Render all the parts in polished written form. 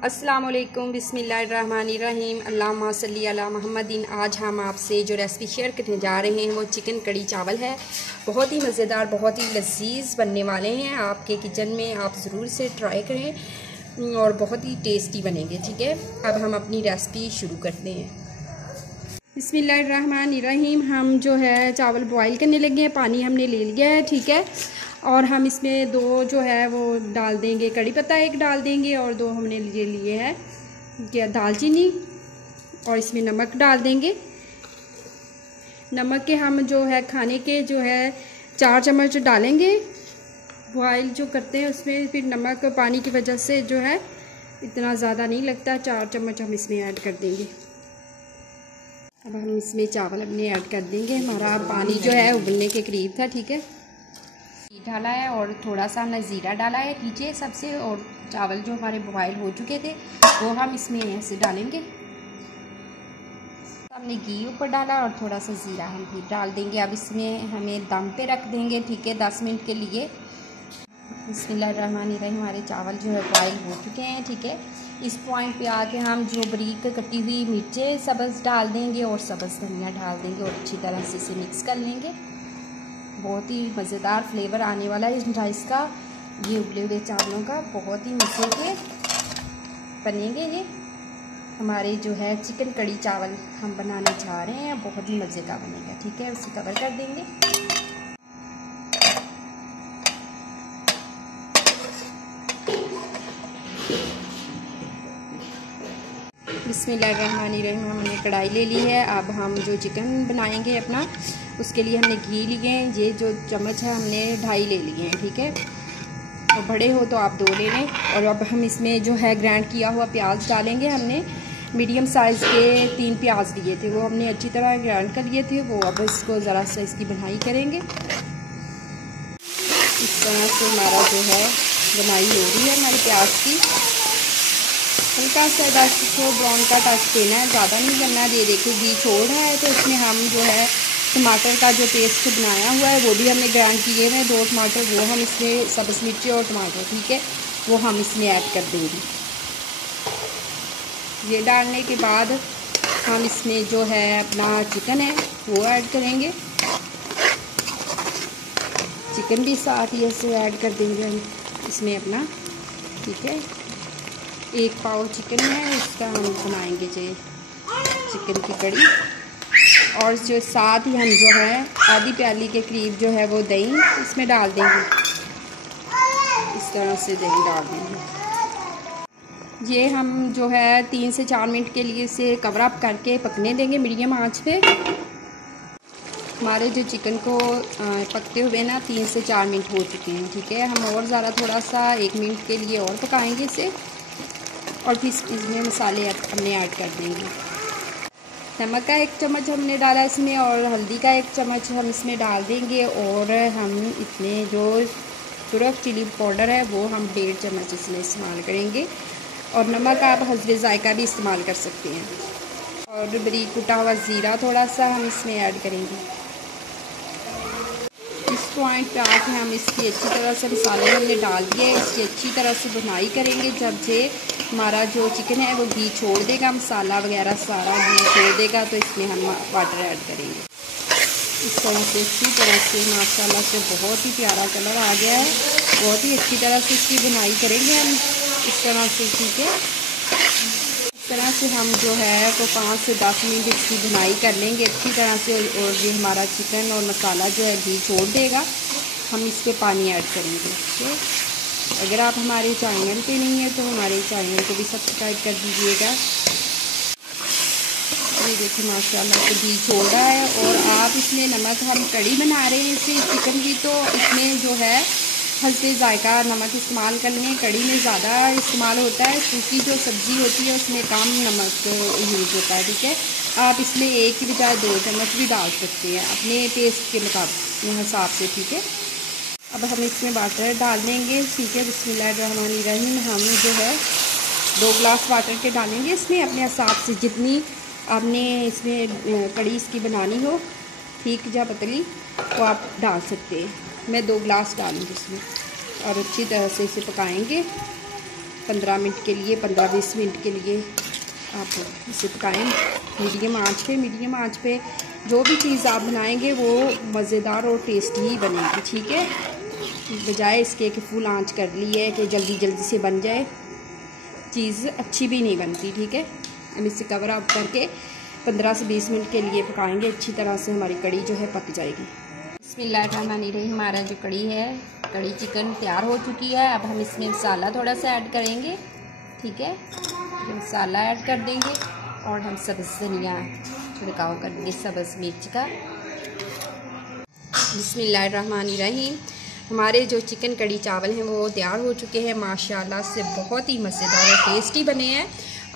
अस्सलामुअलैकुम बिस्मिल्लाहिर्रहमानिर्रहीम अल्लाहुम्मा सल्ली अला मुहम्मदिन। आज हम आपसे जो रेसिपी शेयर करने जा रहे हैं वो चिकन कड़ी चावल है। बहुत ही मज़ेदार, बहुत ही लजीज बनने वाले हैं। आपके किचन में आप ज़रूर से ट्राई करें और बहुत ही टेस्टी बनेंगे। ठीक है, अब हम अपनी रेसिपी शुरू करते हैं। बिस्मिल्लाहिर्रहमानिर्रहीम। हम जो है चावल बॉईल करने लगे हैं, पानी हमने ले लिया है। ठीक है, और हम इसमें दो जो है वो डाल देंगे, कड़ी पत्ता एक डाल देंगे और दो हमने ये लिए है क्या दालचीनी, और इसमें नमक डाल देंगे। नमक के हम जो है खाने के जो है 4 चम्मच डालेंगे। बॉईल जो करते हैं उसमें फिर नमक पानी की वजह से जो है इतना ज़्यादा नहीं लगता। 4 चम्मच हम इसमें ऐड कर देंगे। अब हम इसमें चावल अपने ऐड कर देंगे। हमारा पानी जो है उबलने के करीब था। ठीक है, डाला है और थोड़ा सा हमने ज़ीरा डाला है नीचे सबसे, और चावल जो हमारे बॉयल हो चुके थे वो हम इसमें ऐसे डालेंगे। हमने घी ऊपर डाला और थोड़ा सा ज़ीरा हम भी डाल देंगे। अब इसमें हमें दम पे रख देंगे। ठीक है, 10 मिनट के लिए। बिस्मिल्लाहिर्रहमानिर्रहीम। हमारे चावल जो है बॉयल हो चुके हैं। ठीक है, इस पॉइंट पे आके हम जो बारीक कटी हुई मिर्चें सब्ज़ डाल देंगे और सब्ज़ धनिया डाल देंगे और अच्छी तरह से इसे मिक्स कर लेंगे। बहुत ही मज़ेदार फ्लेवर आने वाला है इस राइस का। ये उबले हुए चावलों का बहुत ही मज़े के बनेंगे। ये हमारे जो है चिकन कड़ी चावल हम बनाना चाह रहे हैं, बहुत ही मज़े का बनेगा। ठीक है, उसे कवर कर देंगे। बिस्मिल्लाहिर्रहमानिर्रहीम। हमने कढ़ाई ले ली है। अब हम जो चिकन बनाएंगे अपना, उसके लिए हमने घी लिए हैं। ये जो चम्मच है हमने 2.5 ले लिए हैं। ठीक है, तो बड़े हो तो आप 2 ले लें। और अब हम इसमें जो है ग्राइंड किया हुआ प्याज डालेंगे। हमने मीडियम साइज़ के 3 प्याज लिए थे, वो हमने अच्छी तरह ग्राइंड कर लिए थे। वो अब इसको ज़रा सा इसकी बनाई करेंगे। इस तरह से हमारा जो है बनाई हो रही है हमारे प्याज की। हल्का सा इसको ब्राउन का टच देना है, ज़्यादा नहीं करना। ये देखिए घी छोड़ रहा है, तो इसमें हम जो है टमाटर का जो पेस्ट बनाया हुआ है वो भी हमने ग्राइंड किए हुए हैं। 2 टमाटर वो हम इसमें, सब्ज़ मिर्ची और टमाटर, ठीक है, वो हम इसमें ऐड कर देंगे। ये डालने के बाद हम इसमें जो है अपना चिकन है वो ऐड करेंगे। चिकन भी साथ ही ऐसे ऐड कर देंगे हम इसमें अपना। ठीक है, 1 पाव चिकन है, उसका हम बनाएंगे जो चिकन की कड़ी। और जो साथ ही हम जो है आधी प्याली के करीब जो है वो दही इसमें डाल देंगे। इस तरह से दही डाल देंगे। ये हम जो है 3 से 4 मिनट के लिए इसे कवर अप करके पकने देंगे मीडियम आंच पे। हमारे जो चिकन को पकते हुए ना 3 से 4 मिनट हो चुके हैं। ठीक है, हम और ज़रा थोड़ा सा 1 मिनट के लिए और पकाएंगे इसे, और फिर इसमें मसाले हमने ऐड कर देंगे। नमक का 1 चम्मच हमने डाला इसमें, और हल्दी का 1 चम्मच हम इसमें डाल देंगे। और हम इसमें जो तुरक चिली पाउडर है वो हम 1.5 चम्मच इसमें इस्तेमाल करेंगे। और नमक आप हस्बे जायका भी इस्तेमाल कर सकते हैं। और बारीक कुटा हुआ ज़ीरा थोड़ा सा हम इसमें ऐड करेंगे। इस पॉइंट पे आके हम इसकी अच्छी तरह से मसाले हमने डाल दिए, इसकी अच्छी तरह से बुनाई करेंगे। जब से हमारा जो चिकन है वो घी छोड़ देगा, मसाला वगैरह सारा घी छोड़ देगा, तो इसमें हम वाटर ऐड करेंगे। इस तरह से अच्छी तरह से माशाल्लाह से बहुत ही प्यारा कलर आ गया है। बहुत ही अच्छी तरह से इसकी बुनाई करेंगे हम इस तरह से। ठीक है, इस तरह से हम जो है वो 5 से 10 मिनट इसकी बुनाई कर लेंगे अच्छी तरह से। और ये हमारा चिकन और मसाला जो है घी छोड़ देगा, हम इस पर पानी ऐड करेंगे। ठीक है, अगर आप हमारे चैनल पे नहीं है तो हमारे चैनल को भी सब्सक्राइब कर दीजिएगा। ये देखिए माशाल्लाह से घी छोड़ रहा है। और आप इसमें नमक, हम कड़ी बना रहे हैं इसे चिकन की, तो इसमें जो है हस्बे जायका नमक इस्तेमाल कर लें। कड़ी में ज़्यादा इस्तेमाल होता है, क्योंकि जो सब्ज़ी होती है उसमें कम नमक यूज़ होता है। ठीक है, आप इसमें 1 की बजाय 2 चम्मच भी डाल सकते हैं अपने टेस्ट के मुताबिक हिसाब से। ठीक है, अब हम इसमें वाटर डाल देंगे। ठीक है, बिस्मिल्लाहिर्रहमानिर्रहीम। हम जो है 2 गिलास वाटर के डालेंगे इसमें अपने हिसाब से। जितनी आपने इसमें कड़ी इसकी बनानी हो, ठीक या पतली, तो आप डाल सकते हैं। मैं 2 गिलास डालूँगी इसमें, और अच्छी तरह से इसे पकाएंगे 15 मिनट के लिए, 15-20 मिनट के लिए आप इसे पकाएं मीडियम आंच पे। जो भी चीज़ आप बनाएंगे वो मज़ेदार और टेस्टी ही बनेगी, ठीक है। बजाय इसके कि फुल आंच कर ली है कि जल्दी जल्दी से बन जाए, चीज़ अच्छी भी नहीं बनती, ठीक है। हम इसे कवर अप करके 15 से 20 मिनट के लिए पकाएंगे। अच्छी तरह से हमारी कड़ी जो है पक जाएगी। बिस्मिल्लाहिर्रहमानिर्रहीम। हमारा जो कड़ी है, कड़ी चिकन तैयार हो चुकी है। अब हम इसमें मसाला थोड़ा सा ऐड करेंगे, ठीक है। मसाला ऐड कर देंगे और हम सब्ज़ धनिया छिड़काव कर देंगे, सब्ज़ मिर्च का। बिस्मिल्लाहिर्रहमानिर्रहीम। हमारे जो चिकन कड़ी चावल हैं वो तैयार हो चुके हैं। माशाल्लाह से बहुत ही मज़ेदार और टेस्टी बने हैं।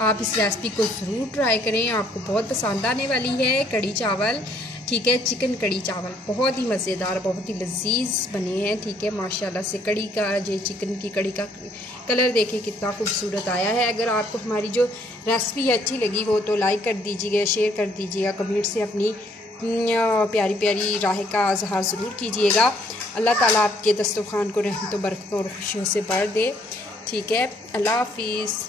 आप इस रेसिपी को ज़रूर ट्राई करें, आपको बहुत पसंद आने वाली है कड़ी चावल, ठीक है। चिकन कड़ी चावल बहुत ही मज़ेदार, बहुत ही लजीज बने हैं, ठीक है। माशाल्लाह से कड़ी का जो चिकन की कड़ी का कलर देखें कितना खूबसूरत आया है। अगर आपको हमारी जो रेसिपी अच्छी लगी हो तो लाइक कर दीजिएगा, शेयर कर दीजिएगा, कमेंट से अपनी प्यारी प्यारी राह का इज़हार ज़रूर कीजिएगा। अल्लाह ताला आपके दस्तरखान को रहमतों बरकतों और खुशियों से भर दे, ठीक है। अल्लाह हाफिज़।